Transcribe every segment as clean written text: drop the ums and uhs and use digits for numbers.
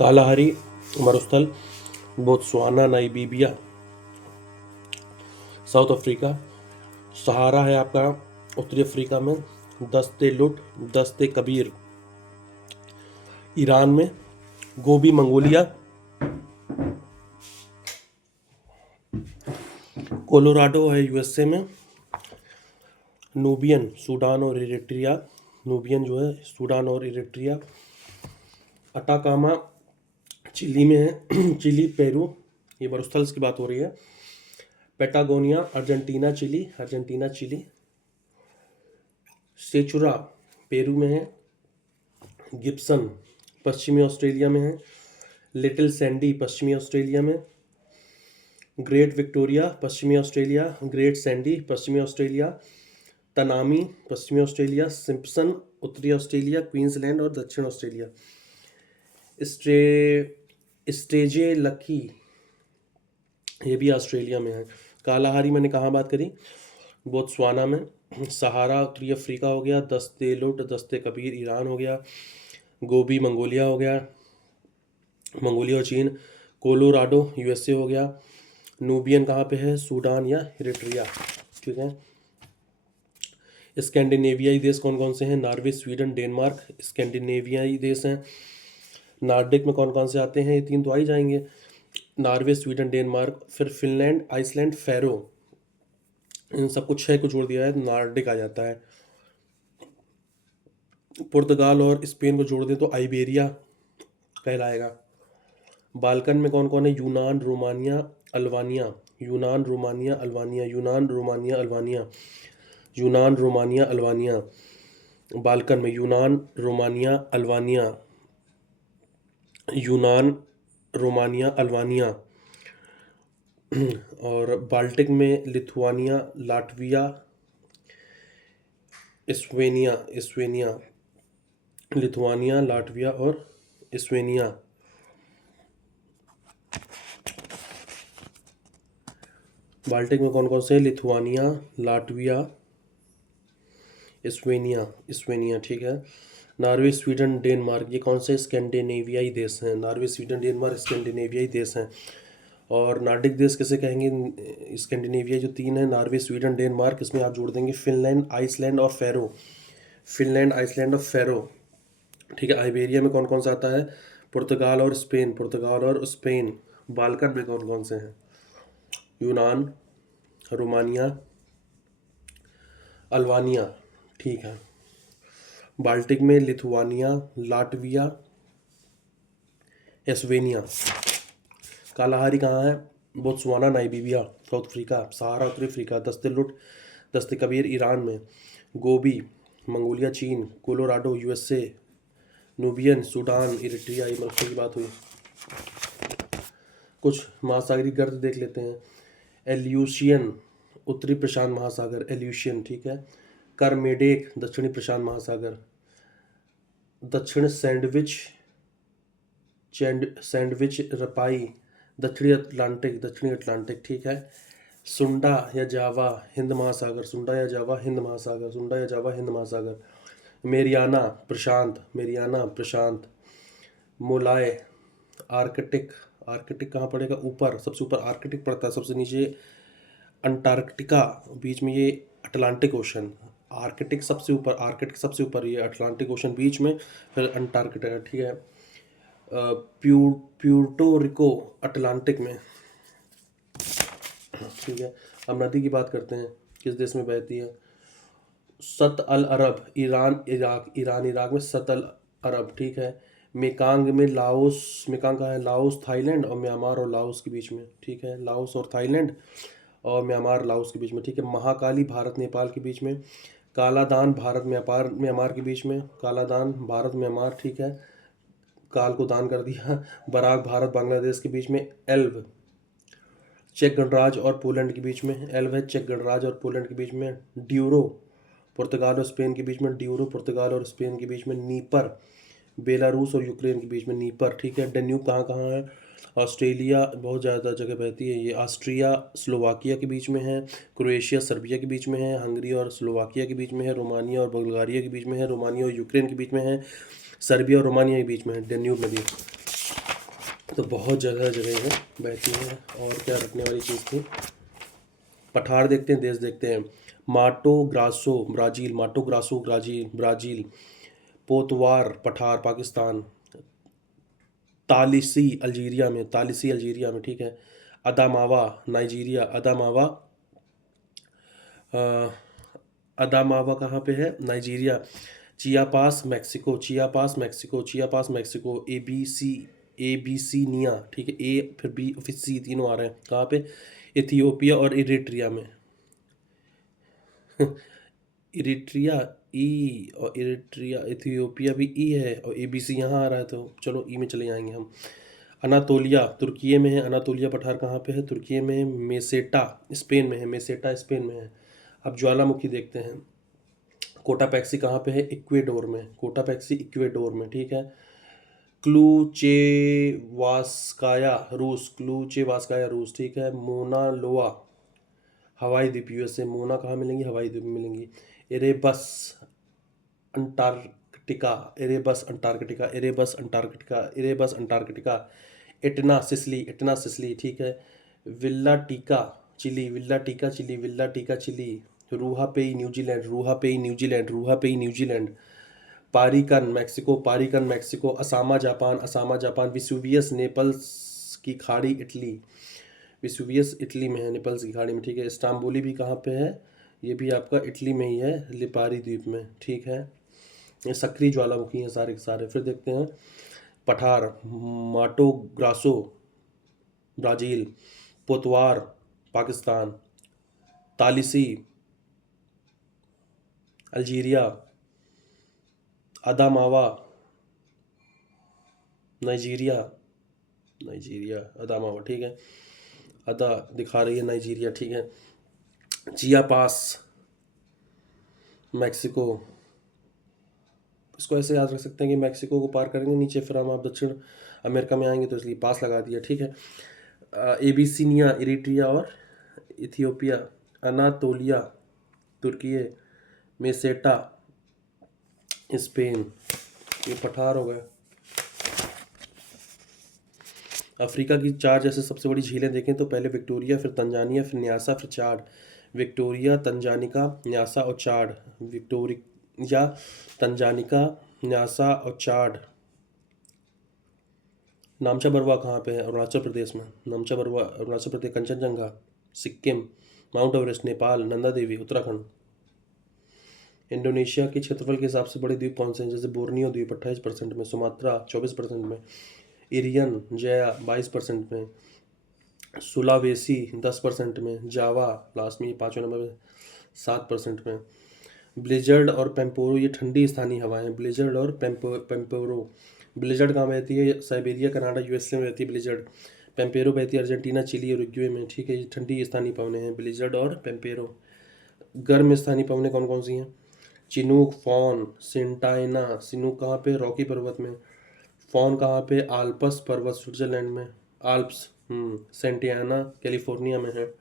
Kalahari मरुस्थल, Botswana, Namibia, South Africa. सहारा है आपका उत्तरी अफ्रीका में। दस्ते लुट, दस्ते कबीर ईरान में। गोबी मंगोलिया, कोलोराडो है यूएसए में। नूबियन सूडान और इरिट्रिया, नूबियन जो है सूडान और इरिट्रिया। अटाकामा चिली में है चिली पेरू, ये मरुस्थल की बात हो रही है। Patagonia Argentina Chile, Argentina Chile. Sechura Peru में है। गिब्सन पश्चिमी ऑस्ट्रेलिया में है। लिटिल सैंडी पश्चिमी ऑस्ट्रेलिया में। ग्रेट विक्टोरिया पश्चिमी ऑस्ट्रेलिया, ग्रेट सैंडी पश्चिमी ऑस्ट्रेलिया। तनामी पश्चिमी ऑस्ट्रेलिया। सिम्पसन उत्तरी ऑस्ट्रेलिया, क्वींसलैंड और दक्षिण ऑस्ट्रेलिया। स्टेजे लकी ये भी ऑस्ट्रेलिया में है। कालाहारी मैंने कहाँ बात करी? बोत्सवाना में। सहारा उत्तरी अफ्रीका हो गया। दस्ते लुट, दस्ते कबीर ईरान हो गया। गोबी मंगोलिया हो गया, मंगोलिया और चीन। कोलोराडो यूएसए हो गया। नूबियन कहाँ पे है? सूडान या इरिट्रिया, ठीक है। स्कैंडिनेवियाई देश कौन कौन से हैं? नॉर्वे, स्वीडन, डेनमार्क स्कैंडिनेवियाई देश हैं। नॉर्डिक में कौन कौन से आते हैं? ये तीन तो आ ही जाएंगे, नॉर्वे, स्वीडन, डेनमार्क। फिर फिनलैंड, आइसलैंड, फेरो, इन सबको 6 को जोड़ दिया है तो नॉर्डिक आ जाता है। पुर्तगाल और स्पेन को जोड़ दें तो आइबेरिया कहलाएगा। बाल्कन में कौन कौन है? यूनान, रोमानिया, अल्बानिया। यूनान, रोमानिया, अल्बानिया। यूनान, रोमानिया, अल्बानिया। यूनान, रोमानिया, अल्बानिया। बाल्कन में यूनान, रोमानिया, अल्बानिया। यूनान, रोमानिया, अल्बानिया। और बाल्टिक में Lithuania, Latvia, Slovenia, Slovenia. Lithuania, Latvia और स्लोवेनिया। बाल्टिक में कौन कौन से? लिथुआनिया, लाटविया, स्लोवेनिया, स्लोवेनिया, ठीक है। नॉर्वे, स्वीडन, डेनमार्क, ये कौन से स्कैंडिनेवियाई देश हैं? नॉर्वे, स्वीडन, डेनमार्क स्कैंडिनेवियाई देश हैं। और नॉर्डिक देश किसे कहेंगे? स्कैंडिनेविया जो 3 है, नॉर्वे, स्वीडन, डेनमार्क, इसमें आप जोड़ देंगे फिनलैंड, आइसलैंड और फेरो। फिनलैंड, आइसलैंड और फेरो, ठीक है। आइबेरिया में कौन कौन सा आता है? पुर्तगाल और स्पेन, पुर्तगाल और स्पेन। बाल्कन में कौन कौन से हैं? यूनान, रोमानिया, अल्बानिया, ठीक है। बाल्टिक में लिथुआनिया, लाटविया, एस्वेनिया। कालाहारी कहाँ है? Botswana, Namibia, South Africa. Sahara उत्तरी Africa. Dasht Lut, Dasht Kavir Iran में। गोबी मंगोलिया, चीन। Colorado USA. Nubian Sudan, Eritrea, ये मरुस्थल की बात हुई। कुछ महासागरीय गर्त देख लेते हैं। एल्यूशियन उत्तरी प्रशांत महासागर, एल्यूशियन, ठीक है। करमेडेक दक्षिणी प्रशांत महासागर। दक्षिण सैंडविच, सैंडविच रपाई दक्षिणी अटलांटिक, दक्षिणी अटलांटिक, ठीक है। सुंडा या जावा हिंद महासागर, सुंडा या जावा हिंद महासागर, सुंडा या जावा हिंद महासागर। मेरियाना प्रशांत, मेरियाना प्रशांत। मोलाय आर्कटिक, आर्कटिक कहाँ पड़ेगा? ऊपर, सबसे ऊपर आर्कटिक पड़ता है, सबसे नीचे अंटार्कटिका, बीच में ये अटलांटिक ओशन। आर्कटिक सबसे ऊपर, आर्कटिक सबसे ऊपर, ये अटलांटिक ओशन बीच में, फिर अंटार्कटिका, ठीक है। प्यूर्टो रिको अटलांटिक में, ठीक है। अब नदी की बात करते हैं, किस देश में बहती है? सत अल अरब, ईरान इराक, ईरान इराक में सत अल अरब, ठीक है। मेकांग में लाओस, मेकांग का है लाओस, थाईलैंड और म्यांमार और लाओस के बीच में, ठीक है। लाओस और थाईलैंड और म्यांमार लाओस के बीच में, ठीक है। महाकाली भारत नेपाल के बीच में। कालादान भारत म्यांमार के बीच में, कालादान भारत म्यांमार, ठीक है। काल को दान कर दिया। बराक भारत बांग्लादेश के बीच में। एल्ब चेक गणराज्य और पोलैंड के बीच में, एल्ब है चेक गणराज्य और पोलैंड के बीच में। ड्यूरो पुर्तगाल और स्पेन के बीच में, ड्यूरो पुर्तगाल और स्पेन के बीच में। नीपर बेलारूस और यूक्रेन के बीच में, नीपर, ठीक है। डेन्यूब कहाँ कहाँ है? ऑस्ट्रेलिया, बहुत ज़्यादा जगह बहती है ये। ऑस्ट्रिया स्लोवाकिया के बीच में है। क्रोएशिया सर्बिया के बीच में है। हंगरी और स्लोवाकिया के बीच में है। रोमानिया और बल्गारिया के बीच में है। रोमानिया और यूक्रेन के बीच में है। सर्बिया और रोमानिया के बीच में है, डेन्यूब नदी। तो बहुत जगह जगह है बहती है। और क्या रखने वाली चीज़ थी? पठार देखते हैं, देश देखते हैं। माटो ग्रासो ब्राज़ील, माटो ग्रासो ब्राज़ील। पोतवार पठार पाकिस्तान। तालिसी अल्जीरिया में, ठीक है। अदामावा नाइजीरिया, अ, अदामावा कहाँ पे है? नाइजीरिया। Chiapas Mexico. एबीसीनिया, ठीक है। ए फिर बी फिर सी, तीनों आ रहे हैं कहाँ पे? इथियोपिया और इरिट्रिया में। इरिट्रिया ई, और इरिट्रिया इथियोपिया भी ई है, और एबीसी यहाँ आ रहा है, तो चलो ई में चले जाएंगे हम। अनातोलिया तुर्की में है। अनातोलिया पठार कहाँ पे है? तुर्की में है। मेसेटा स्पेन में है। अब ज्वालामुखी देखते हैं। कोटापैक्सी कहाँ पे है? इक्वेडोर में, ठीक है। क्लूचेवास्काया रूस, ठीक है। मोना लोआ हवाई द्वीप यूएसए। मोना कहाँ मिलेंगी? हवाई द्वीप में मिलेंगी। एरेबस अंटार्कटिका इटना सिसली, ठीक है। विल्ला टीका चिली। रूहा पेई न्यूजीलैंड। पारिकन मैक्सिको। असामा जापान। विसुवियस इटली में है, नेपल्स की खाड़ी में, ठीक है। इस्तांबुली भी कहाँ पे है? ये भी आपका इटली में ही है, लिपारी द्वीप में, ठीक है। ये सक्रिय ज्वालामुखी हैं सारे के सारे। फिर देखते हैं पठार। Mato Grosso Brazil. Potwar Pakistan. तालिसी अल्जीरिया। Adamawa Nigeria. अदामावा, ठीक है। अदा दिखा रही है नाइजीरिया, ठीक है। Chiapas Mexico. इसको ऐसे याद रख सकते हैं कि मैक्सिको को पार करेंगे नीचे, फिर हम आप दक्षिण अमेरिका में आएंगे, तो इसलिए पास लगा दिया, ठीक है। एबीसीनिया इरिट्रिया और इथियोपिया। अनातोलिया तुर्की। Meseta Spain. ये पठार हो गए। अफ्रीका की चार जैसे सबसे बड़ी झीलें देखें तो पहले विक्टोरिया, फिर तंजानिया, फिर न्यासा, फिर चाड। विक्टोरिया, तंजानिका, न्यासा और चाड। विक्टोरिया, तंजानिका, न्यासा और चाड। नामचा बरुआ कहाँ पे है? अरुणाचल प्रदेश में। Namcha Barwa Arunachal Pradesh. Kanchenjunga Sikkim. Mount Everest Nepal. Nanda Devi Uttarakhand. Indonesia के क्षेत्रफल के हिसाब से बड़े द्वीप कौन से हैं? जैसे बोर्नियो द्वीप 28% में, सुमात्रा 24% में, इरियन जया 22% में, सुलावेसी 10% में, जावा लास्ट में 5वें नंबर में 7% में। ब्लिजर्ड और पेम्पोरो ये ठंडी स्थानीय हवाएं हैं। ब्लिजर्ड और पेम्पोरो। ब्लिजर्ड कहाँ बहती है? साइबेरिया कनाडा यूएसए में बहती है ब्लिजर्ड। पेम्पेरो बहती है अर्जेंटीना चिली और उरुग्वे में, ठीक है। ये ठंडी स्थानीय पवनें हैं, ब्लिजर्ड और पेम्पेरो। गर्म स्थानीय पवनें कौन कौन सी हैं? Chinook, fawn, सिंटाइना। सिनूक कहाँ पे? रॉकी पर्वत में। फॉन कहाँ पे? आल्पस पर्वत स्विट्जरलैंड में। आल्प्स सेंटियाना कैलिफोर्निया में है।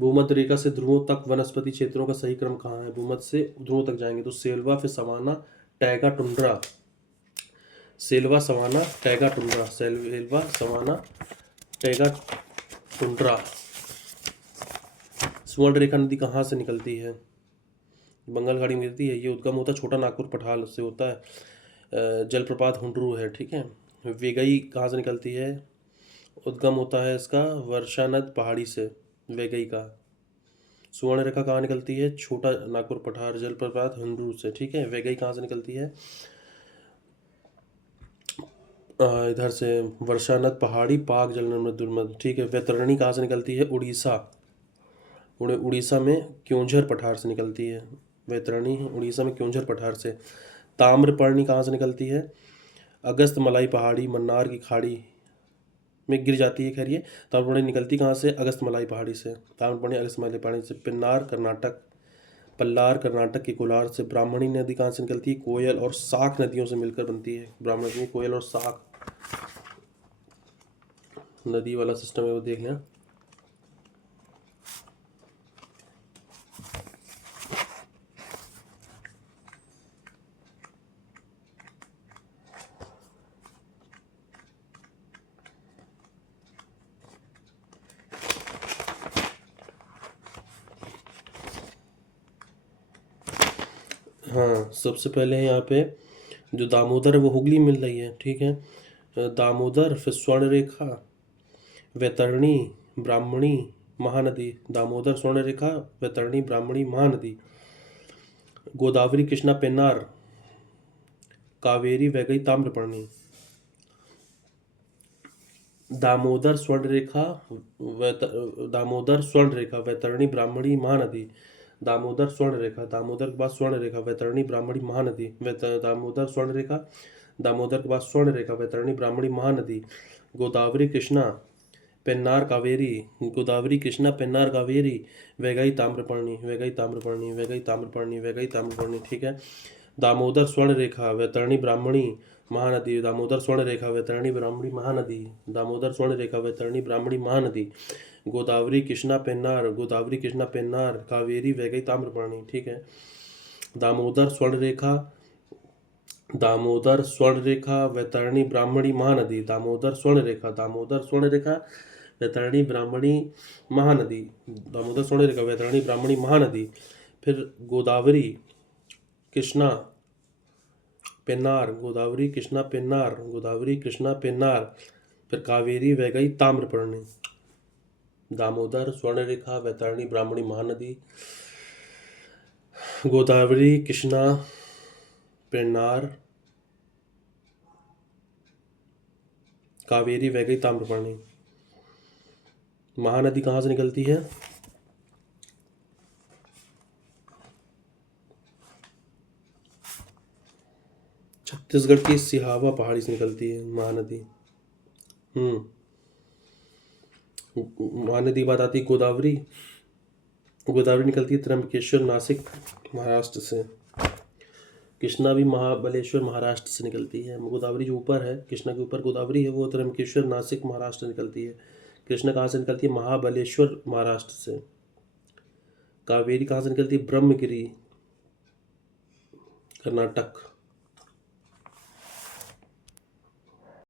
भूमध्य रेखा से ध्रुवों तक वनस्पति क्षेत्रों का सही क्रम कहाँ है? भूमध्य से ध्रुवों तक जाएंगे तो सेल्वा, फिर savanna, taiga, tundra. Selva, savanna, taiga, tundra. Selva, savanna, taiga, tundra. Swarnarekha नदी कहाँ से निकलती है? बंगाल खाड़ी में गिरती है। ये उद्गम होता है छोटा नागपुर पठाल से होता है। जलप्रपात हुंड्रू है, ठीक है। वेगई कहाँ से निकलती है? उद्गम होता है इसका वर्षानद पहाड़ी से, वेगई का। सुवर्ण रेखा कहाँ निकलती है? छोटा नागपुर पठार जलप्रपात हुंड्रू से, ठीक है। वेगई कहाँ से निकलती है? इधर से वर्षानद पहाड़ी, पाक जलनद दुर्मद, ठीक है। वैतरणी कहाँ से निकलती है? उड़ीसा। उड़ीसा में क्योंझर पठार से निकलती है वैतरणी, उड़ीसा में क्योंझर पठार से। ताम्रपर्णी कहाँ से निकलती है? अगस्त मलाई पहाड़ी, मन्नार की खाड़ी में गिर जाती है। खैर ये ताम्रपर्णी निकलती कहाँ से? अगस्त मलाई पहाड़ी से। ताम्रपर्णी अगस्त मलाई पहाड़ी से। पल्लार कर्नाटक के कोलार से। ब्राह्मणी नदी कहाँ से निकलती है? कोयल और साख नदियों से मिलकर बनती है ब्राह्मणी। कोयल और साख नदी वाला सिस्टम है वो देख लें। सबसे पहले है यहाँ पे जो दामोदर है वो हुगली मिल रही है, ठीक है। दामोदर, फिर स्वर्ण रेखा, वैतरणी, ब्राह्मणी, महानदी। दामोदर, स्वर्ण रेखा, वैतरणी, ब्राह्मणी, महानदी। गोदावरी, कृष्णा, पेन्नार, कावेरी, वैगई, ताम्रपर्णी। दामोदर, स्वर्ण रेखा, दामोदर, स्वर्ण रेखा, वैतरणी, ब्राह्मणी, महानदी। दामोदर, स्वर्ण रेखा, दामोदर के बाद स्वर्ण रेखा, वैतरणी, ब्राह्मणी, महानदी। दामोदर, स्वर्ण रेखा, दामोदर के बाद स्वर्ण रेखा, वैतरणी, ब्राह्मणी, महानदी। गोदावरी, कृष्णा, पेन्नार, कावेरी। गोदावरी, कृष्णा, पेन्नार, कावेरी, वैगई, ताम्रपर्णी, वैगई, ताम्रपर्णी, वैगई, ताम्रपर्णी, वैगई, ताम्रपर्णी, ठीक है। दामोदर, स्वर्ण रेखा, वैतरणी, ब्राह्मणी, महानदी। दामोदर, स्वर्ण रेखा, वैतरणी, ब्राह्मणी, महानदी। दामोदर, स्वर्ण रेखा, वैतरणी, ब्राह्मणी, महानदी। गोदावरी, कृष्णा, पेन्नार, गोदावरी, कृष्णा, पेन्नार, कावेरी, वैगई, ताम्रपर्णी, ठीक है। दामोदर, स्वर्ण रेखा, दामोदर, स्वर्ण रेखा, वैतरणी, ब्राह्मणी, महानदी। दामोदर, स्वर्ण रेखा, दामोदर, स्वर्ण रेखा, वैतरणी, ब्राह्मणी, महानदी। दामोदर, स्वर्ण रेखा, वैतरणी, ब्राह्मणी, महानदी। फिर गोदावरी, कृष्णा, पेन्नार, गोदावरी, कृष्णा, पेन्नार, गोदावरी, कृष्णा, पेन्नार, फिर कावेरी, वैगई, ताम्रपर्णी। दामोदर, स्वर्ण रेखा, वैतरणी, ब्राह्मणी, महानदी। गोदावरी, कृष्णा, पेन्नार, कावेरी, वैगई, ताम्रपर्णी। महानदी कहाँ से निकलती है? छत्तीसगढ़ की सिहावा पहाड़ी से निकलती है महानदी। महानदी बात आती है गोदावरी। गोदावरी निकलती है त्र्यंबकेश्वर, नासिक, महाराष्ट्र से। कृष्णा भी महाबलेश्वर, महाराष्ट्र से निकलती है। गोदावरी जो ऊपर है, कृष्णा के ऊपर गोदावरी है, वो त्र्यंबकेश्वर, नासिक, महाराष्ट्र से निकलती है। कृष्णा कहाँ से निकलती है? महाबलेश्वर, महाराष्ट्र से। कावेरी कहाँ से निकलती है? ब्रह्मगिरी, कर्नाटक।